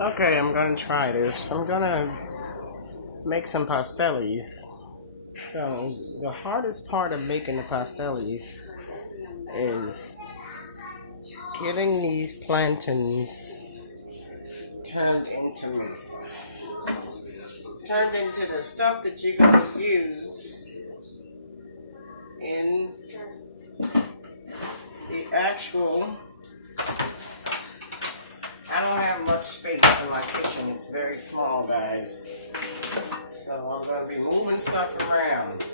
Okay, I'm gonna try this. I'm gonna make some pasteles. So, the hardest part of making the pasteles is getting these plantains turned into mix. Turned into the stuff that you're gonna use in the actual. I don't have much space in my kitchen. It's very small, guys. So I'm going to be moving stuff around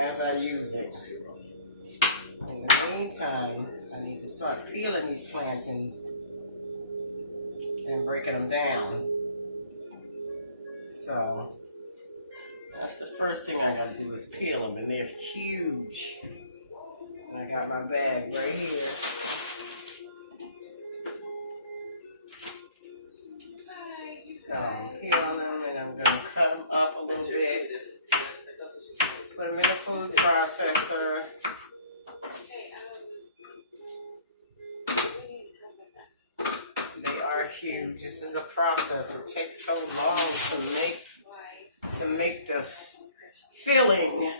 as I use it. In the meantime, I need to start peeling these plantains and breaking them down. So that's the first thing I got to do is peel them, and they're huge. And I got my bag right here. So I'm peeling them, and I'm going to cut them up a little bit. Put them in a food processor. They are huge. This is a process. It takes so long to make this filling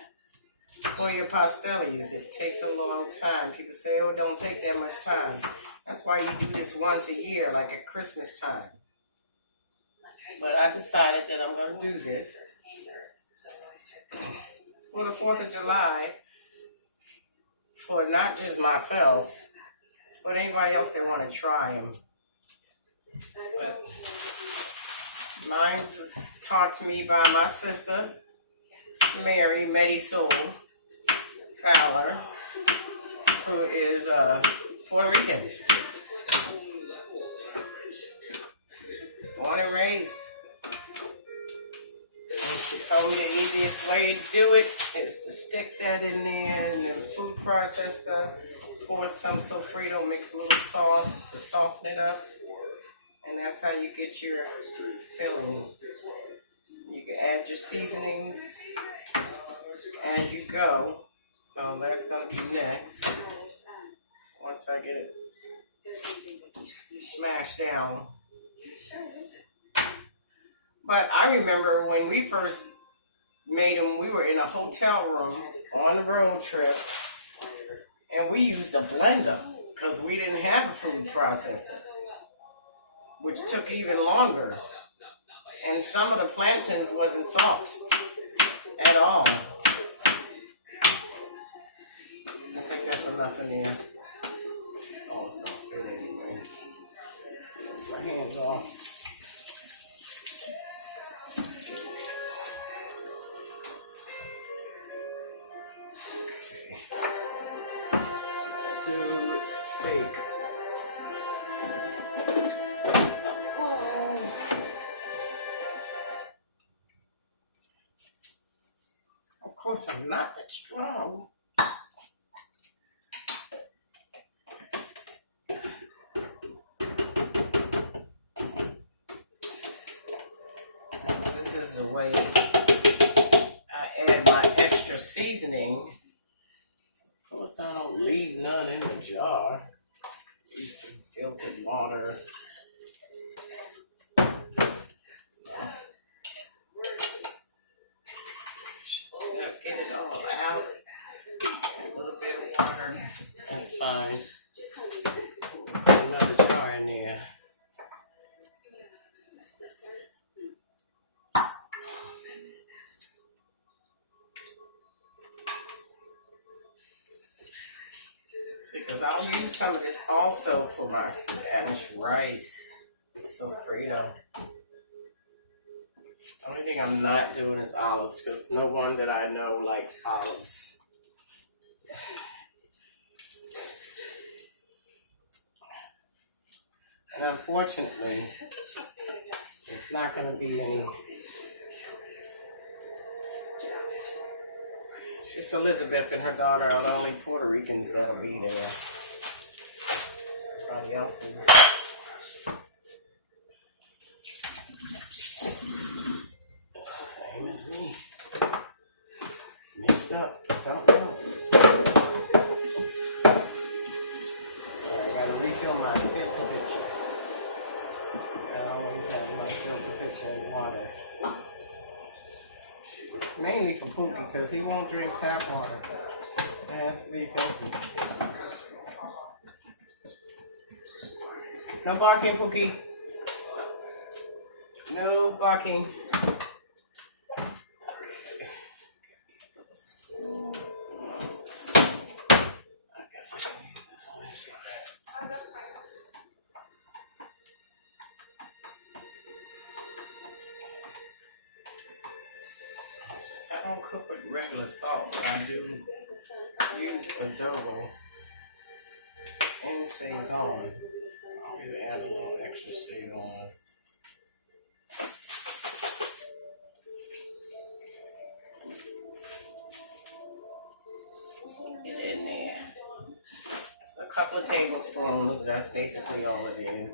for your pasteles. It takes a long time. People say, oh, it don't take that much time. That's why you do this once a year, like at Christmas time. But I decided that I'm going to do this for the 4th of July for not just myself, but anybody else that want to try them. But mine was taught to me by my sister, Mary Medisol Fowler, who is Puerto Rican. Born and raised. And she told me the easiest way to do it is to stick that in there in the food processor, pour some sofrito, mix a little sauce to soften it up. And that's how you get your filling. You can add your seasonings as you go. So that's going to be next. Once I get it smashed down. But I remember when we first made them, we were in a hotel room on a road trip. And we used a blender because we didn't have a food processor, which took even longer. And some of the plantains wasn't soft at all. I think that's enough in there. It's all going to fit anyway. Rinse my hands off. Do steak. Of course, I'm not that strong. This is the way I add my extra seasoning. Of course, I don't leave none in the jar. Use some filtered water. Get it all out. A little bit of water. That's fine. Put another jar in there. See, because I'll use some of this also for my Spanish rice. Sofrito. The only thing I'm not doing is olives, because no one that I know likes olives. And unfortunately, it's not going to be any. Just Elizabeth and her daughter are the only Puerto Ricans that'll be there. Everybody else is. Same as me. Mixed up with something else. I gotta refill my fifth pitcher. I always have Mainly for Pookie, because he won't drink tap water. It has to be filtered. No barking, Pookie. No barking. I don't cook with regular salt, but I do use adobo and Saison. I'll either add a little extra Saison. Get in there. So a couple of tablespoons, that's basically all it is.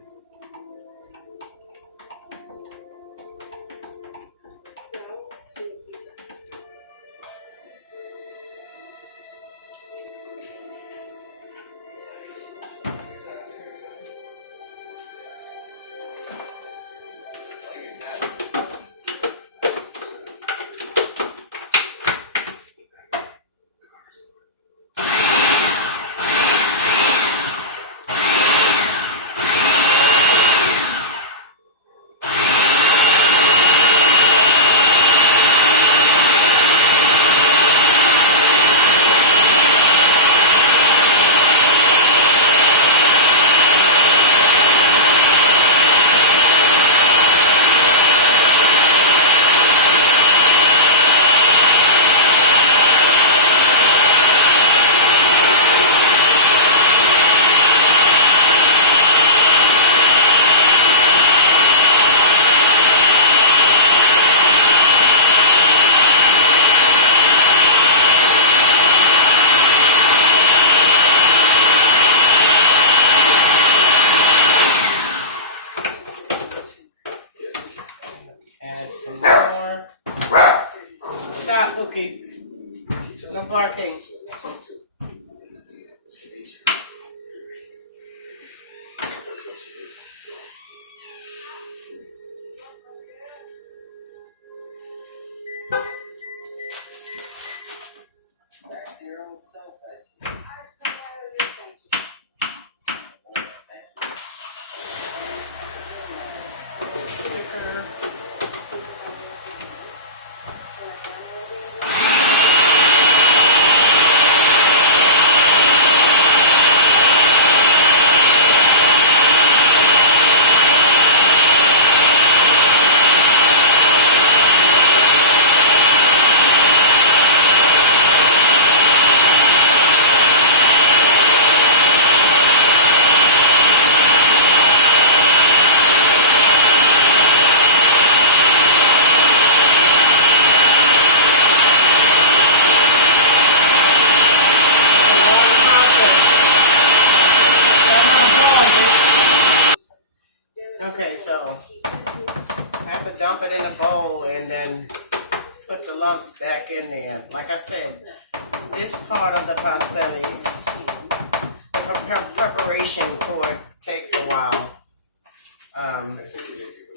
Cookie. No barking. Back to your own self, I see. Okay, so I have to dump it in a bowl and then put the lumps back in there. Like I said, this part of the pasteles, the preparation for it takes a while.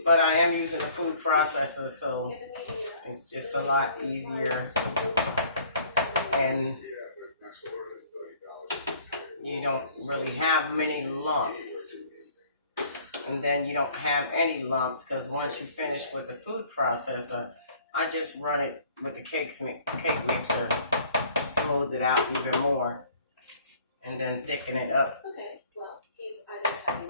But I am using a food processor, so it's just a lot easier. And you don't really have many lumps. And then you don't have any lumps, because once you finish with the food processor, I just run it with the cake mixer, smooth it out even more, and then thicken it up. Okay, well, he's either having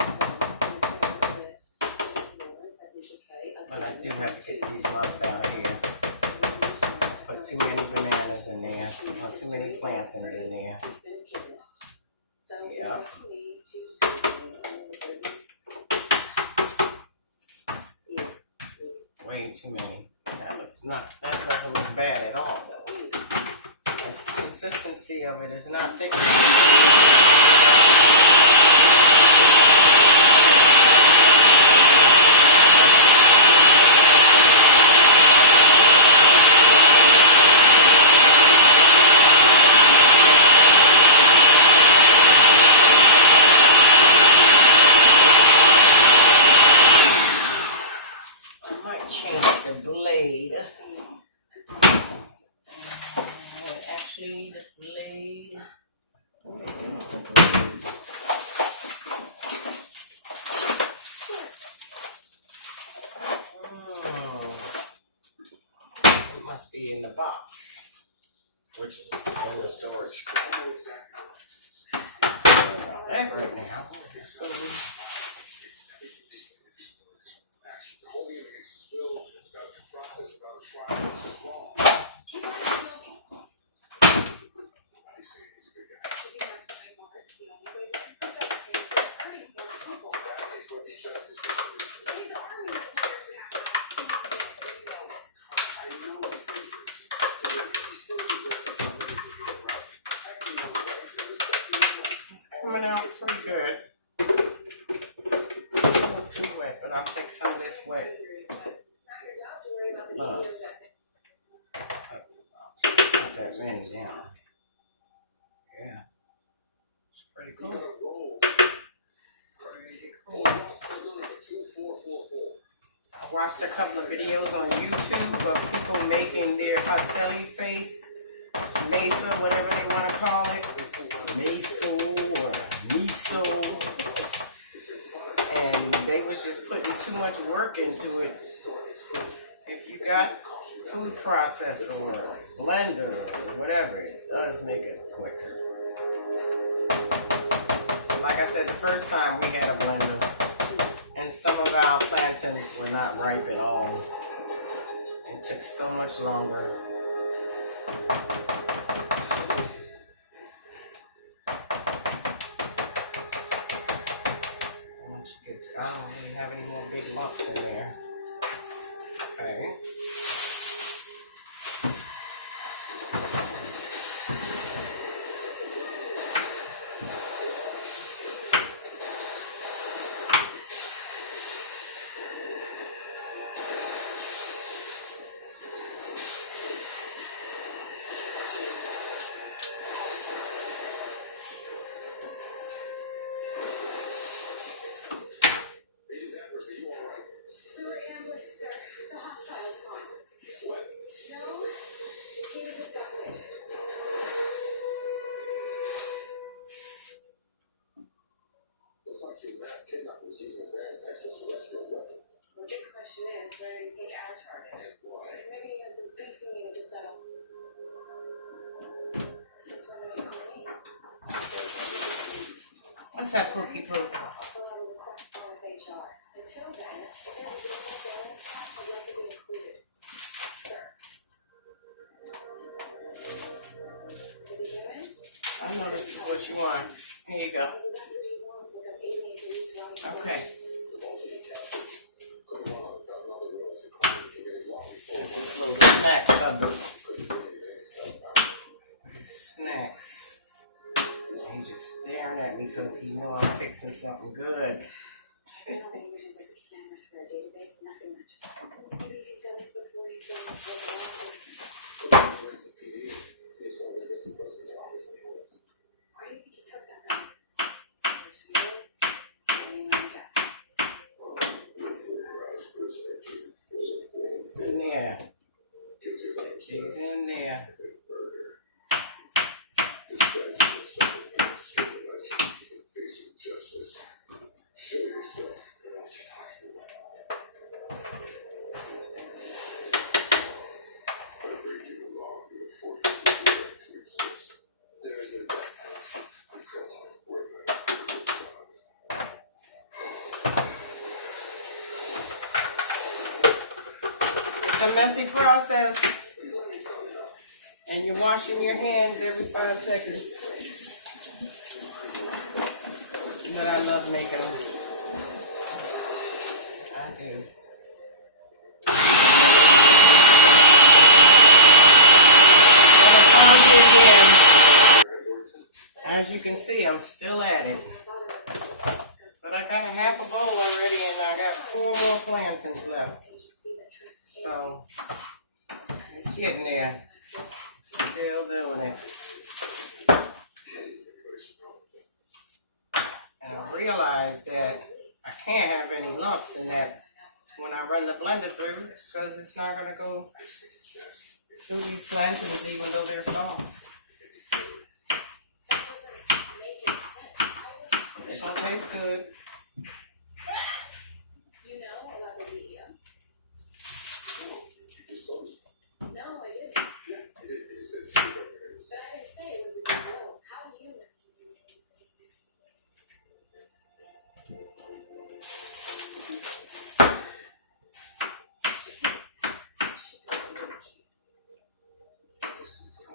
but I do have to get these lumps out of here. Put too many bananas in there, put too many plantains in there. Yeah. Way too many. That doesn't look bad at all. The consistency of it is not thick enough. Change the blade. shade laid. It must be in the box, which is in the storage. That right now. It's coming out pretty good. A little too wet, but I'll take some of this wet lumps. Put that many down. Yeah. It's pretty cool. Pretty cool. I watched a couple of videos on YouTube of people making their pasteles paste, mesa, whatever they want to call it, meso or miso, and they was just putting too much work into it. If you got food processor or blender or whatever, it does make it quicker. Like I said, the first time we had a blender, and some of our plantains were not ripe at all. It took so much longer. Once you get, I don't really have any more big lumps in there. Okay. We were ambushed, sir. The hostile's gone. What? No, he was abducted. Looks like your last kidnapper was using advanced extraterrestrial weapon. The big question is, where did he take our target? And why? Maybe he had some beef he needed to settle. Since we're ready for me, What's that pookie poo? I'll fill out a request form with HR. Until then, there's a beautiful balance tax would like to be included. Sir. Is he human? I know this is what you want. Here you go. Okay. This is a little snack cupboard. Snacks. He's just staring at me because he knew I'm fixing something good. I don't think which is like the cameras for a database, nothing matches. Maybe he's done this before he's done it with the law. Why do you think he took that gun? There's no getting on gas. In there. She's in there. Show yourself and what you're talking about. I bring you along with a forfeit your right to exist. There is no death penalty because we're not good job. It's a messy process. And you're washing your hands every 5 seconds. But I love making them. I do. And it's hungry again. As you can see, I'm still at it. But I got a half a bowl already and I got 4 more plantains left. So, it's getting there. Still doing it. And I realized that I can't have any lumps in that when I run the blender through because it's not going to go through these plantains even though they're soft. Don't taste good. You know about the DEM? No, you just told me. No, I didn't. Yeah, you did. You said secret governors. But I didn't say it was the DEO. How do you know?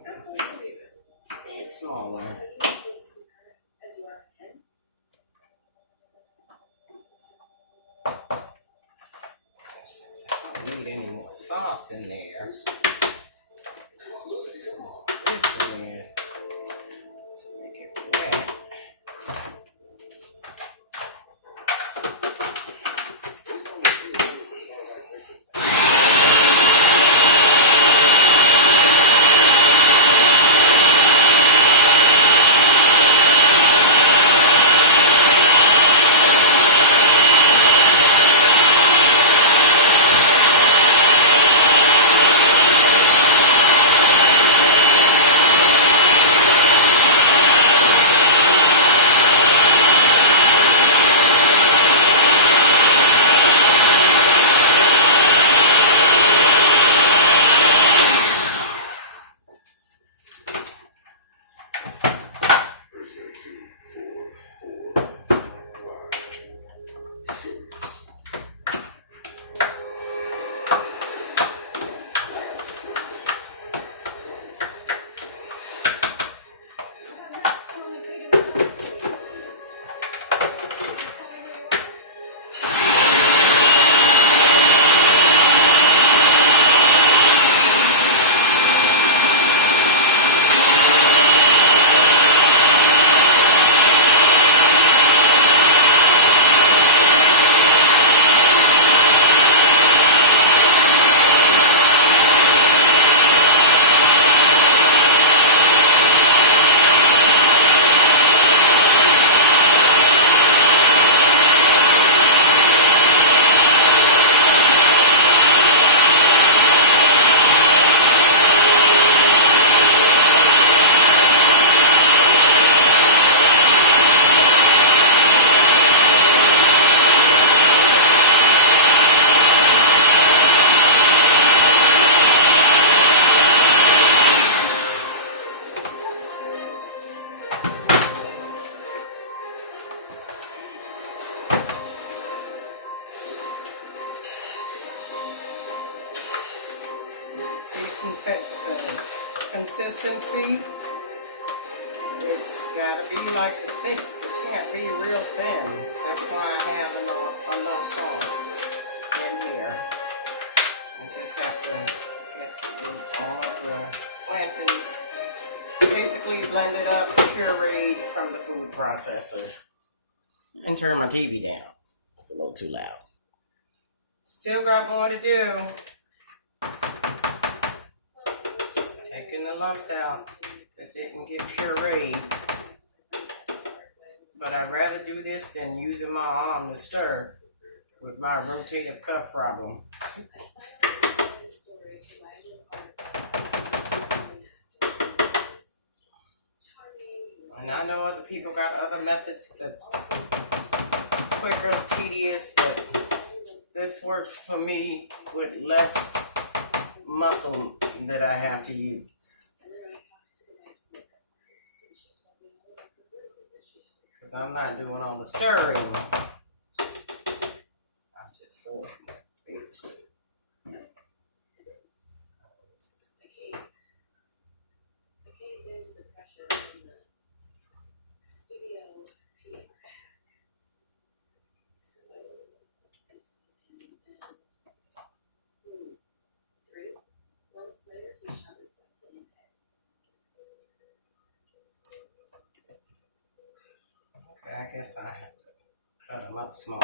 How close are you? It's smaller. Are you as close to her as you are him? I don't need any more sauce in there. Come on, Lucy, come on. This in there to make it wet. There's only 3 minutes as far as I expected. There's no 2, 4, 4, 5 sugars. Next, on the big house. Tell me where you are. So you can test the consistency. It's gotta be like the thick. It can't be real thin. That's why I have enough sauce in here. You just have to get all of the plantains basically blended up, pureed from the food processor. And turn my TV down. It's a little too loud. Still got more to do. Taking the lumps out that didn't get pureed. But I'd rather do this than using my arm to stir with my rotative cup problem. And I know other people got other methods that's quicker, tedious, but this works for me with less muscle that I have to use. Because I'm not doing all the stirring. I'm just so basically. Okay, I guess I have to cut them up small.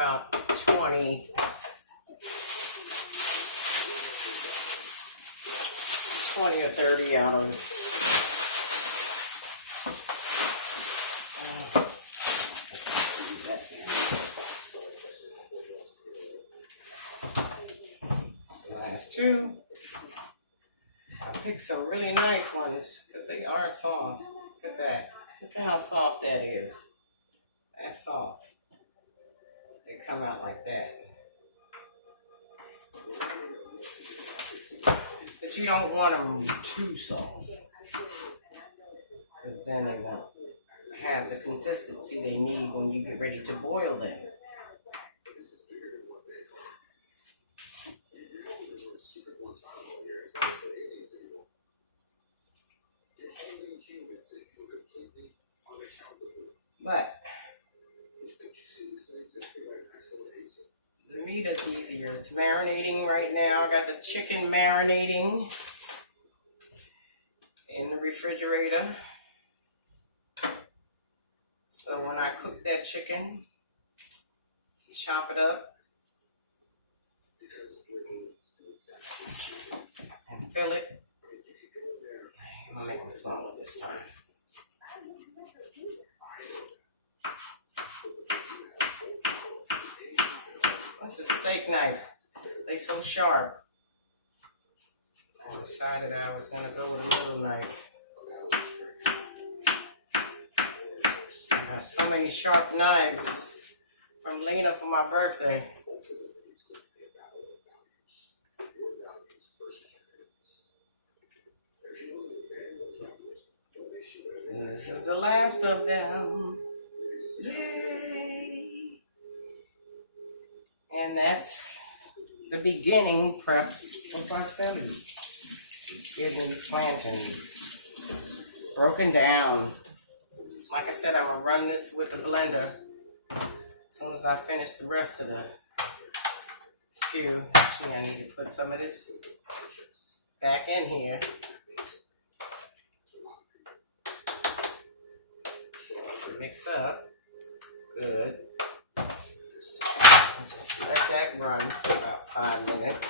about 20 or 30 out of it. Last two. I'll pick some really nice ones because they are soft. Look at that. Look at how soft that is. That's soft. They come out like that. But you don't want them too soft, because then they won't have the consistency they need when you get ready to boil them. But the meat is easier. It's marinating right now. I got the chicken marinating in the refrigerator. So when I cook that chicken, chop it up and fill it. I'm gonna make them smaller this time. That's a steak knife. They so sharp. I decided I was gonna go with a little knife. I got so many sharp knives from Lena for my birthday. This is the last of them. Yay! And that's the beginning prep for pasteles. Getting these plantains broken down. Like I said, I'm going to run this with the blender as soon as I finish the rest of the few. Actually, I need to put some of this back in here. Mix up. Good. Just let that run for about 5 minutes.